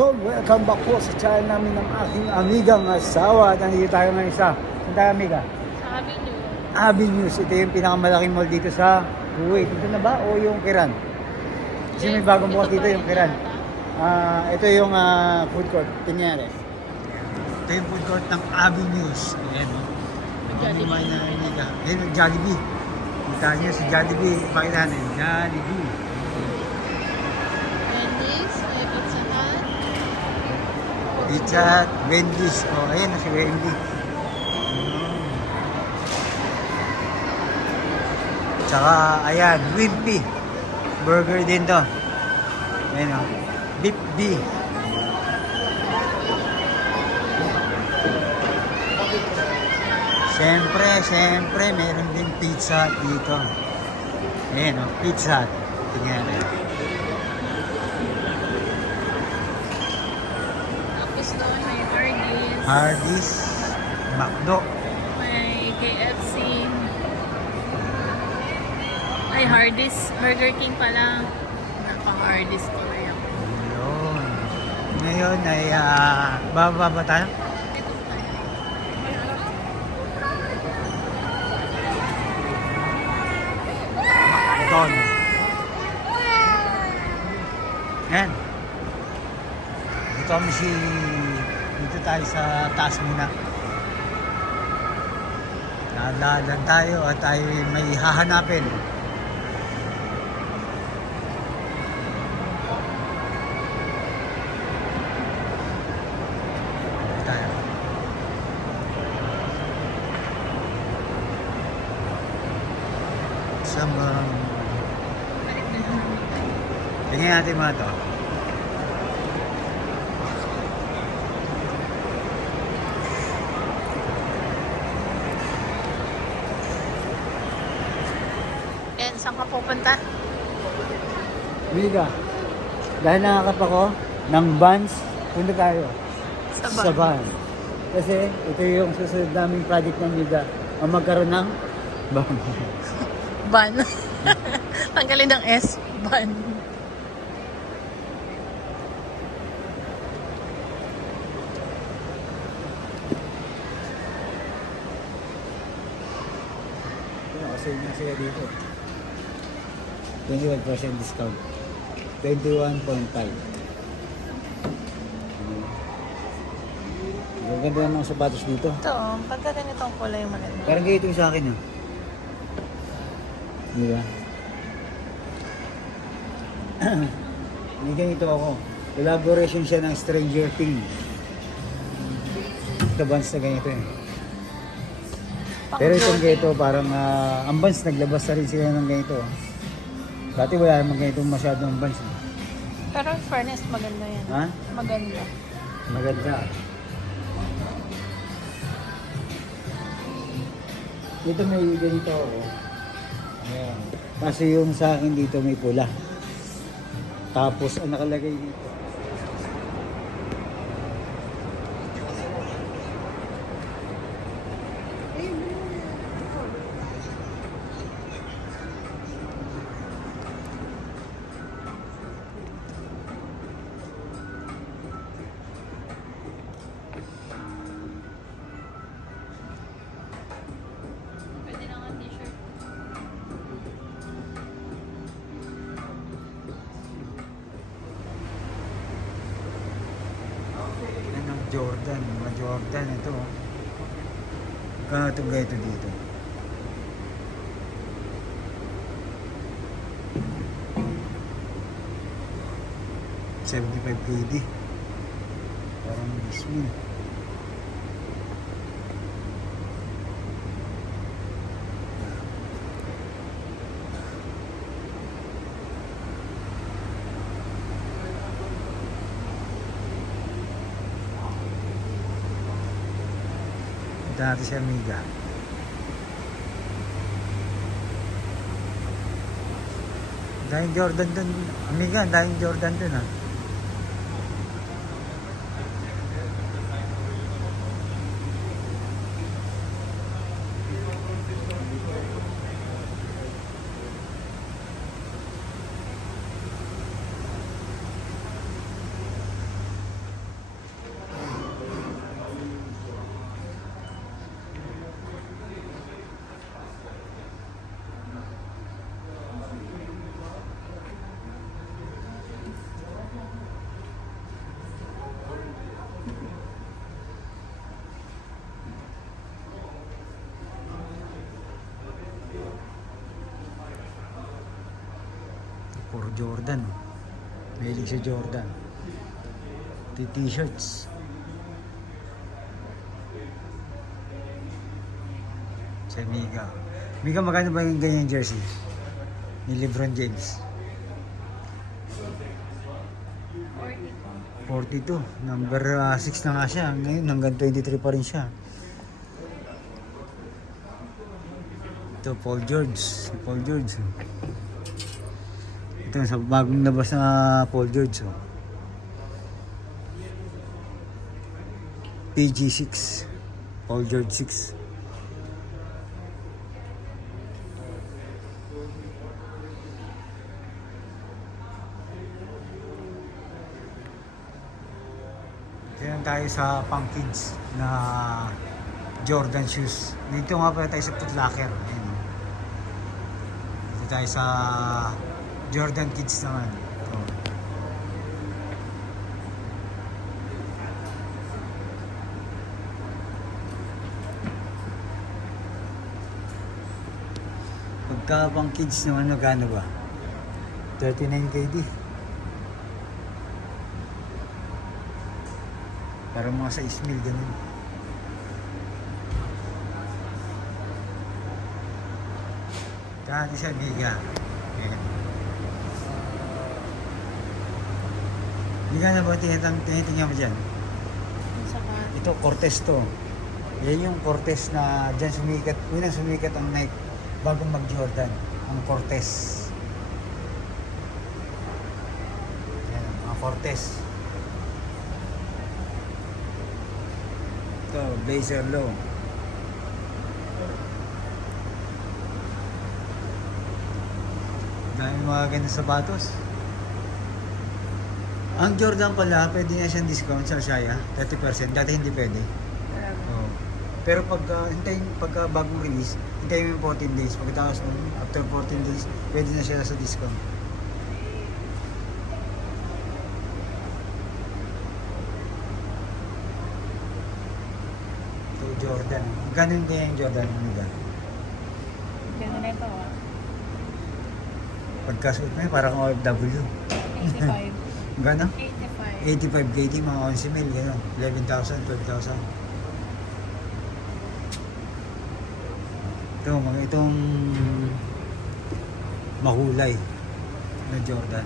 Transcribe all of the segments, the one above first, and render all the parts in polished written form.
Yun, welcome back po sa channel namin ng aking amigang asawa. Nandito tayo ngayon sa, saan tayo amiga? Sa Avenue. Avenues. Ito yung pinakamalaking mall dito sa Kuwait. Ito na ba o yung Kiran? Kasi may bagong bukas dito yung Kiran. Ito yung food court. Tinyari. Ito yung food court ng Avenues. Ayan o. Jollibee na amiga. Ayan yung Jollibee. Kita niyo si Jollibee. Pakita natin. Jollibee. Wendy's, may Pizza Hut. Pizza Hut, Wendy's. Oh, ayan na si Wendy. Tsaka, ayan, Wimpy. Burger din to. Ayan o. Beef B. Siyempre, meron din Pizza Hut dito. Ayan o, Pizza Hut. Tingnan natin. Tapos doon may Hardee's. Hardee's, McDo. May KFC. Ay, Hardee's. Burger King pala. Napang-Hardee's ko na yan. Yun. Ngayon ay bababa ba tayo? Dito tayo. Doon. Yan. Dito tayo sa taas muna. Laladan tayo at tayo may hahanapin. Dito tayo. Balik na lang. Tingnan natin mga to. Yan, saan ka pupunta? Miga, dahil nakakap ako ng Vans, punta tayo Sa Vans. Kasi ito yung susunod naming project ng Miga, ang magkaroon ng Vans. Ban. Tanggalin ng S. Ban. Kasi na sila dito. 21% discount. 21.5. Ang ganda ng mga sapatos dito. Ito, pagka ganitong kulay maganda. Parang ganito yung sa akin, Di ba? Hindi ganito ako. Collaboration siya ng Stranger Things. Ito Vans na ganito Pero itong ganito parang ang Vans naglabas na rin sila ng ganito. Dati wala naman ganito masyadong Vans. Pero in fairness, maganda yan. Ha? Maganda. Maganda. Dito may ganito ako. Ayan. Kasi yung sa akin dito may pula. Tapos ang nakalagay dito. Pwede na nga t-shirt. Yan ang Jordan. Mga Jordan ito. Kano itong ganito dito? $75 KD. Parang Bismin. Punta natin si Amiga. Dahil Jordan dun. Amiga, dahil Jordan dun Puro Jordan. Mahilig sa Jordan. Ito yung t-shirts. Sa Mega. Mega, magkano ba yung ganyan jersey? Ni LeBron James? 42. Number 6 na nga siya. Ngayon hanggang 23 pa rin siya. Ito, Paul George. Paul George. Ito, sa bagong labas na Paul George. PG6. Paul George 6. Diyan tayo sa Punk Kids na Jordan shoes. Dito nga pala tayo sa Foot Locker. Ayan. Dito tayo sa Jordan Kids naman. Ito. Pagka Punk Kids naman, magkano ba? 39 KD. Parang mga 6 mil, ganun. Dati sa Mega. Ayan. Mega na ba tinitingnan mo dyan? Saka, Ito, Cortez to. Yan yung Cortez na dyan sumikat. Unang sumikat ang Nike bagong mag-Jordan. Ang Cortez. Yan, mga Cortez. Ito, Blazer Low. Dami mga ganyan sapatos. Ang Jordan pala, pwede na siyang discount sa Shaya, 30%. Dati hindi pwede. Oh. Pero pagka bagong release, hintayin mo yung 14 days. Pagkatapos nun, after 14 days, pwede na siya sa discount. Ito, Jordan. Ganun din yung Jordan. gano'n na ito ah. Pagkasuot mo yun, parang OFW. 85. Gano'n? 85. 85 KD, mga 11 mil, gano'n. 11,000, 12,000. Ito, mga itong mahulay na Jordan.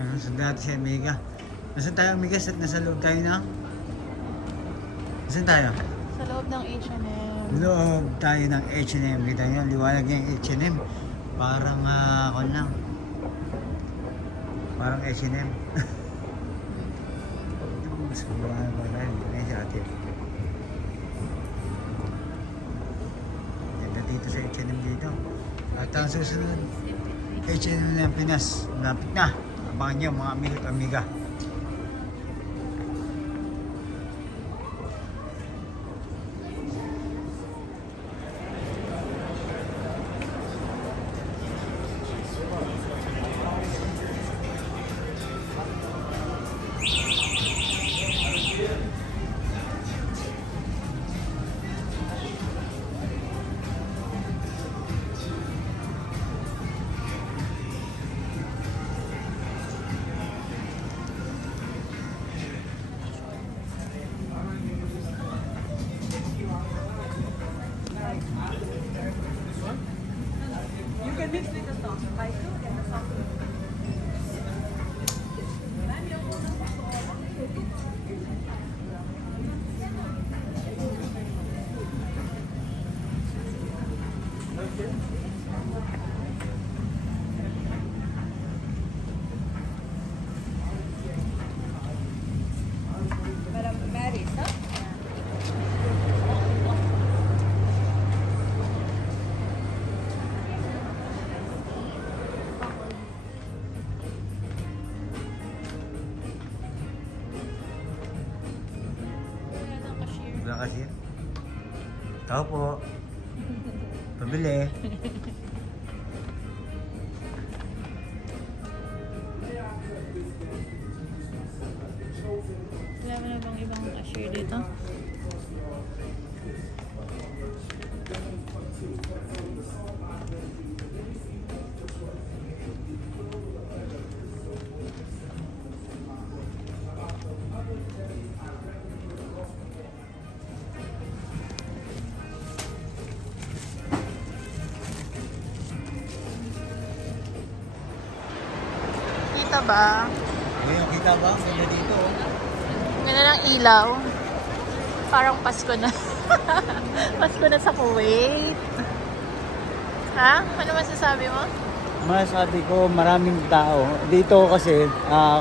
Ano, sundan natin si Mega. Nasaan tayo, Mega? Nasa loob tayo na? Nasaan tayo? Sa loob ng H&M. Loob tayo ng H&M. Kita nyo, liwanag yung H&M. Parang, ako lang. Parang H&M. Mas liwanag pa tayo. Ngayon si ate. Ganda dito sa H&M dito. At ang susunod, H&M ng Pinas. Lapit na. Abangan nyo mga amigo't amiga. kasi. Tao po. Pabili. Wala mo na bang ibang cashier dito? Kita ba? Ngayon, kita ba? Ang ganda dito. Oh. Ganda ng ilaw. Parang Pasko na. Pasko na sa Kuwait. Ha? Ano masasabi mo? Masasabi ko, maraming tao. Dito kasi,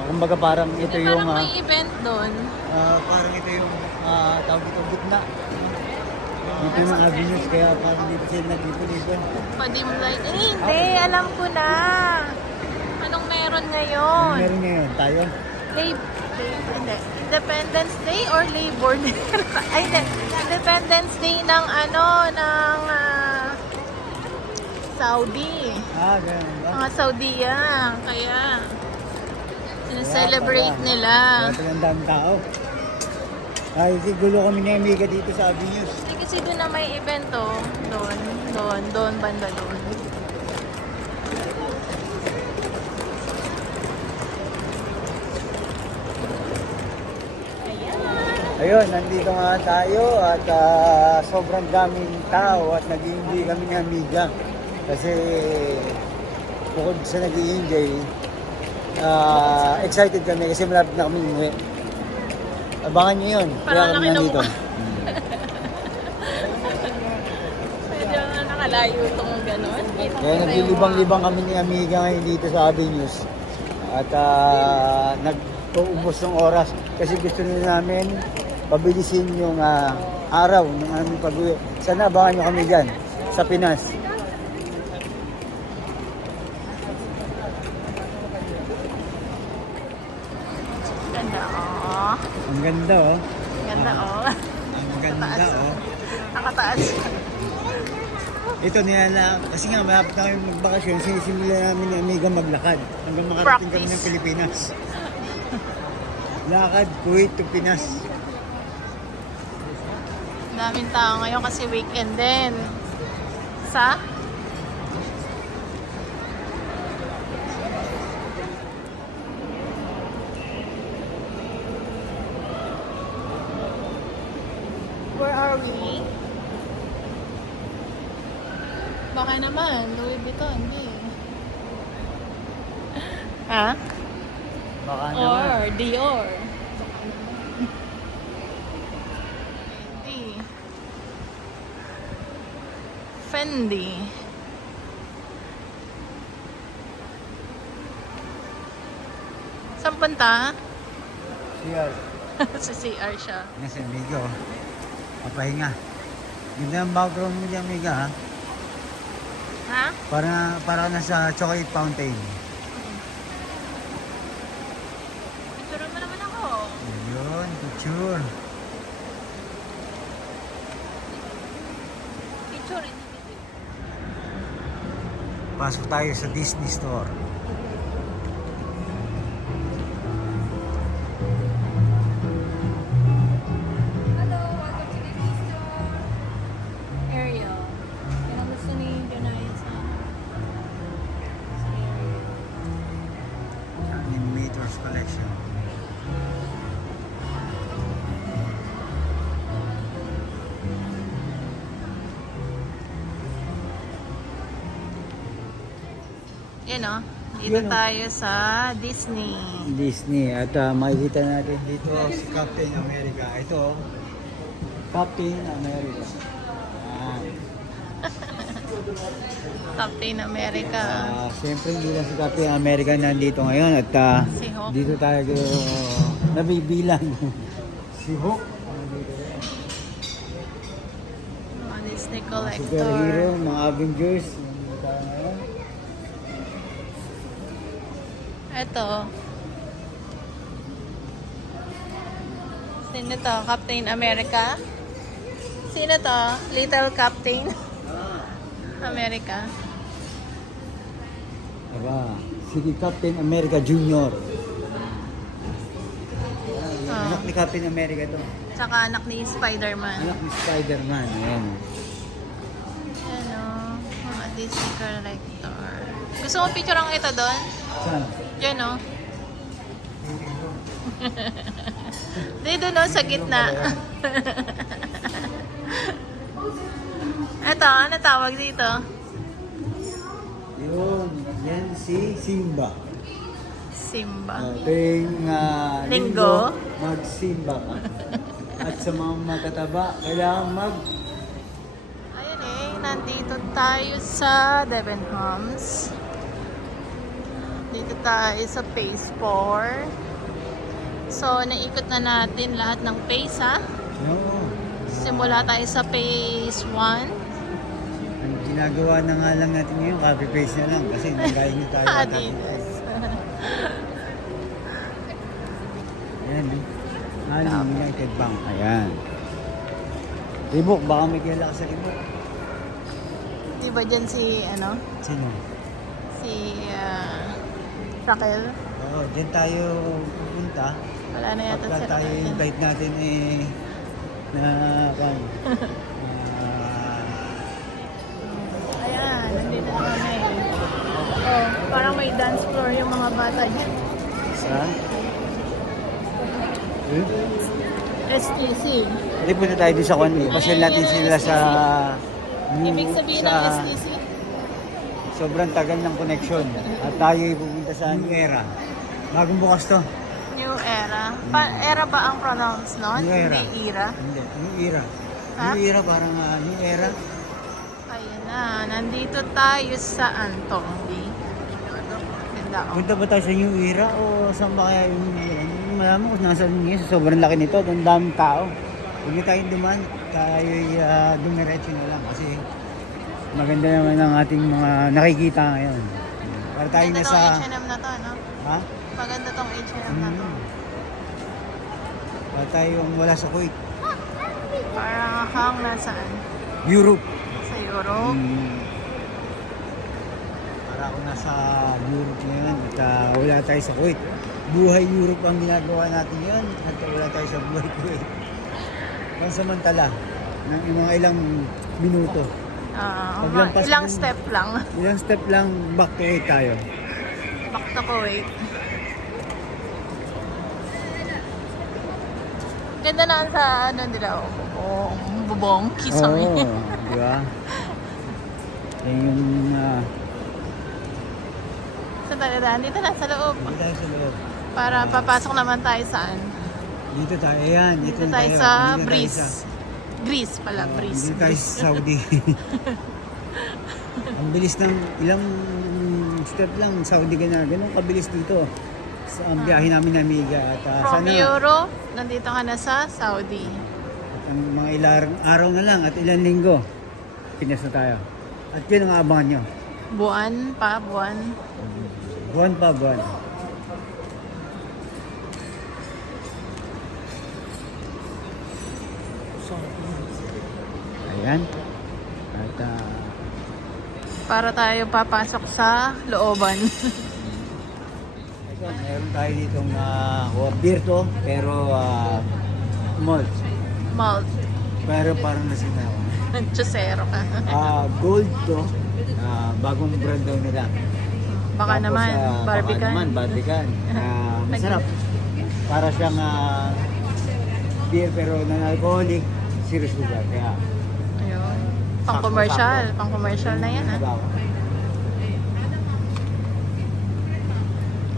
kumbaga parang ito yung... Parang may event doon. parang ito yung tawag dito, gitna. Dito yung avenues, kaya parang dito sila nagpipilipan. Pa-dim light. Eh, hindi. Alam ko na. Anong meron ngayon? Meron ngayon, tayo. Hindi. Independence Day or Labor Day? Ay, hindi. Independence Day ng ng Saudi. Ganun ba? Mga Saudi yan. Kaya, sineselebrate nila. Kaya talagang daming tao. Ay, sigulo kami ni Amiga dito sa avenues. Hindi kasi doon na may event oh. Doon, banda doon. Ayun, nandito nga tayo at sobrang daming tao at nag-i-enjoy kami ni Amiga. Kasi bukod sa nag-i-enjoy, excited kami kasi malapit na kami umuwi. Abangan nyo yun. Parang kami laki ng nandito. Medyo nakalayo itong gano'n. Kaya naglilibang-libang kami ni Amiga ngayon dito sa Avenues. At nag-uubos ng oras kasi gusto nila namin pabilisin yung araw ng aming pag-uwi. Sana abangan nyo kami dyan sa Pinas. Ganda oh. Ang ganda oh. Ganda oh. Ang ganda oh. Nakataas. Ito nila, kasi nga malapit na kami magbakasyon, sinisimula namin ni Amiga maglakad hanggang makarating kami ng Practice. Pilipinas. Lakad, Kuwait to Pinas. Daming tao ngayon kasi weekend din. Sa? Where are we? Baka naman, Louis Vuitton, di. Ha? Baka naman. Or Dior. Fendi. Saan punta? CR. Sa CR siya. Nga si Amiga oh. Papahinga. Ganda ang background mo dyan, Amiga ha. Ha? Para ka nasa chocolate fountain. Picture mo naman ako. Ayun, picture. Picture. Pasok tayo sa Disney Store. Ariel. Yan ang gusto ni Janaya sa Ariel. Animators Collection. Yan o. Dito Yan, oh. tayo sa Disney. Disney. At makikita natin dito si Captain America. Ito, Captain America. Captain America. Siyempre hindi lang si Captain America nandito ngayon at Si Hulk. dito tayo nabibilang si Hulk. Mga Disney Mga collector. superhero, mga Avengers. Nandito tayo ngayon. Ito. Sino to? Captain America? Sino to? Little Captain America. Aba, si Captain America Junior. Anak ni Captain America to. Tsaka anak ni Spider-Man. Anak ni Spider-Man. Ayan. Ano, mga Disney collector. Gusto mo picture ang kita doon? Saan? Diyan, no? Dito, no? Sa gitna. Eto, ano tawag dito? Yun. Yan si Simba. Simba. Ito yung Linggo. Mag-Simba ka. At sa mga matataba, kailangan Ayun nandito tayo sa Debenhams. Dito tayo sa Phase 4. So, naikot na natin lahat ng phase, ha? No. Simula tayo sa Phase 1. Ang ginagawa na nga lang natin ngayon, copy-paste na lang kasi nagayang na tayo. Adidas. Ayan, United Bank. Ayan. Reebok, baka may kilala ka sa Reebok. Di ba dyan si, ano? Sino? Si, Raquel? Oo, dyan tayo pupunta. Wala na yata si Pagka tayo Raquel. invite natin na Ayan, nandito na kami. Oh, parang may dance floor yung mga bata dyan. sa STC. Hindi punta tayo doon sa Kwanli. Pasyal natin sila sa Ibig sabihin ng STC? sobrang tagal ng connection. At tayo pupunta sa New Era. Bagong bukas to. New Era. Era ba ang pronounce nun? New Era. Hindi Era? Hindi, New Era. Ha? New Era, parang New Era. Ayun na, nandito tayo sa Antongi. Ganda oh. Punta ba tayo sa New Era o saan ba kaya yung malaman kung nasaan niya? Sobrang laki nito, ang daming tao. Huwag na tayong duman, tayo dumiretso na lang kasi maganda naman ang ating mga nakikita ngayon. Para tayo Maganda nasa... tong H&M na to, no? Ha? Maganda tong H&M na to. Para tayong wala sa Kuwait. Parang kang nasaan? Europe. Sa Europe. Para ako nasa Europe ngayon at wala tayo sa Kuwait. Buhay Europe ang ginagawa natin yun at wala tayo sa buhay Kuwait. Pansamantala ng mga ilang minuto. Paglampas Ilang dun- step lang. Ilang step lang back to Kuwait tayo. Back to Kuwait. Ganda na sa ano nila, bubong, kisame. Oo, di ba? Yan yung Sa talagaan, dito na sa loob. dito tayo sa loob. Para papasok naman tayo saan? Dito tayo, ayan. Dito na tayo sa Dito Breeze. tayo Greece pala, Breeze. Dito tayo sa Saudi. Ang bilis ng ilang step lang, Saudi ka na. Ganun kabilis dito. Sa ang biyahe namin na Amiga. At From sana, Europe, nandito ka na sa Saudi. at ang mga ilang araw na lang at ilang linggo, Pinas na tayo. At yun ang abangan nyo. Buwan pa, buwan. Buwan pa, buwan. Ayan. At Para tayo papasok sa looban. meron tayo ditong beer to, pero malt. Malt. Pero parang nasina ako. Chusero ka. Gold to, bagong brand daw nila. Baka Tapos, naman, baka Barbican. naman, Barbican. Masarap. Para siyang beer pero non-alcoholic, zero sugar. Kaya, Ayun. Pang-commercial. Pang-commercial na yan, ha?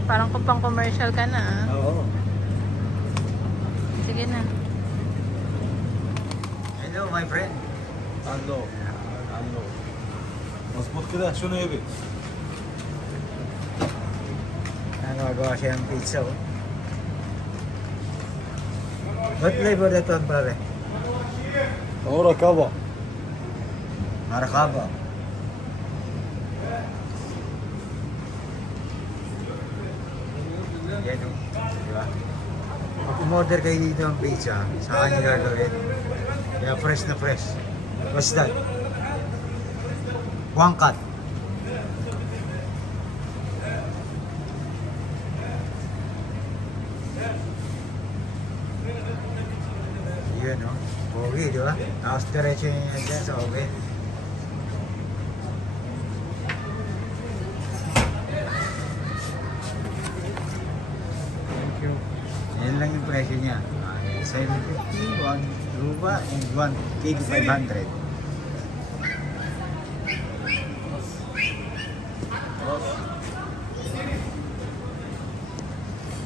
Parang kung pang-commercial ka na, ha? Oo. Sige na. Hello, my friend. Ando. Mazbut kida, şunu ye bir. Nagawa siya ng pizza. Oh. What flavor ito, pare? Ora kaba. Maracaba. Yan o. Di ba? Pag umorder kayo dito ng pizza, sa kanya gagawin. Kaya fresh na fresh. What's that? One cut. Yun, no? Pogi, di ba? Tapos diretso niya dyan sa oven. Thank you. Yan lang yung presyo niya. 750, 1 ruba, and 1 kg 500.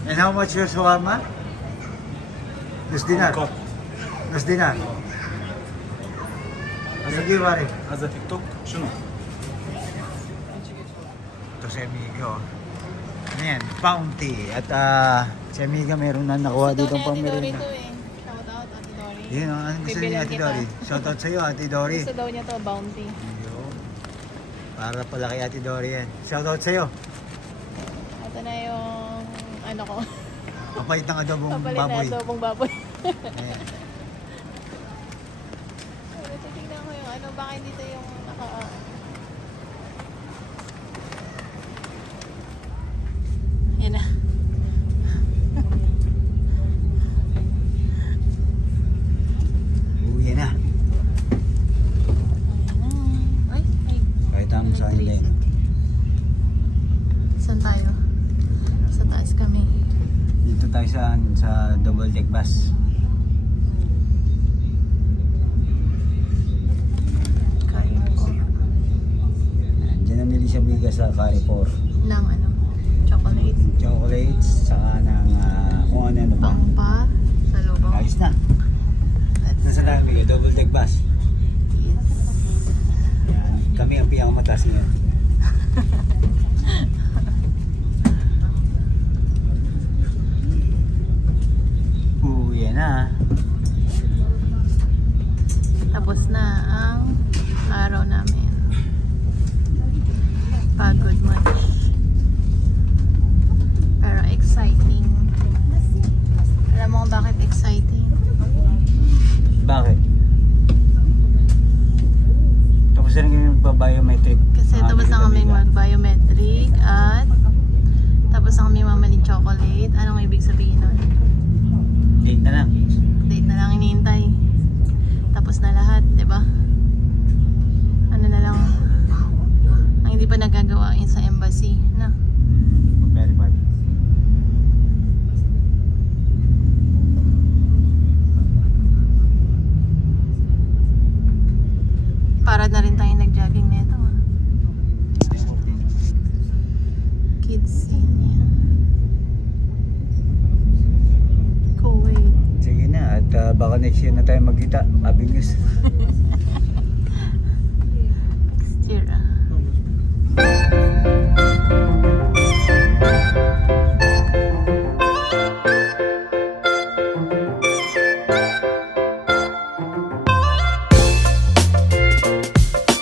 And how much your shawarma? Nus dinar. Cut. Nus dinar. Sige, pare. هذا تيك توك شنو؟ Ito si Amigo. Ano yan? Bounty. At si Amiga meron na nakuha dito pang merienda. Shout out, Ate Dory. Yun, ano gusto niya Ate Bibilan Dory? Shoutout sa'yo, Ate Dory. Gusto daw niya to, bounty. Yun. Para pala kay Ate Dory yan. Shoutout sa'yo. Ito na yung, ano ko, Kapait ng adobong kapalit na baboy. adobong baboy. Ayan. Pero titignan ko yung ano, baka dito yung naka... Yan na. Uwi na. Ay, ay. Kahit mo sa akin din. Saan tayo? Sa taas kami. Dito tayo sa double deck bus. Carrefour. Diyan namili siya bigas sa Carrefour. Ng ano, chocolate. Chocolates, saka ng kung ano pa. Pangpa. Sa lubong. Ayos na. That's Nasa namin double deck bus. yes. Yan. Kami ang pinakamataas ngayon. Uwi na. Tapos na ang araw namin. Pagod much. Pero exciting. Alam mo kung bakit exciting? Bakit? Tapos na rin kami magpa-biometric. Kasi tapos na kami Biga-biga. mag-biometric at tapos na kami mamaling chocolate. Anong ibig sabihin nun? Date na lang. Date na lang hinihintay. Tapos na lahat, di ba? Ano na lang ang hindi pa nagagawa yun sa embassy na. Verify. Para na rin tayo nag-jogging nito. Kids scene yan. Kuwait. Sige na, at baka next year na tayo magkita. Happy news. Next year ah.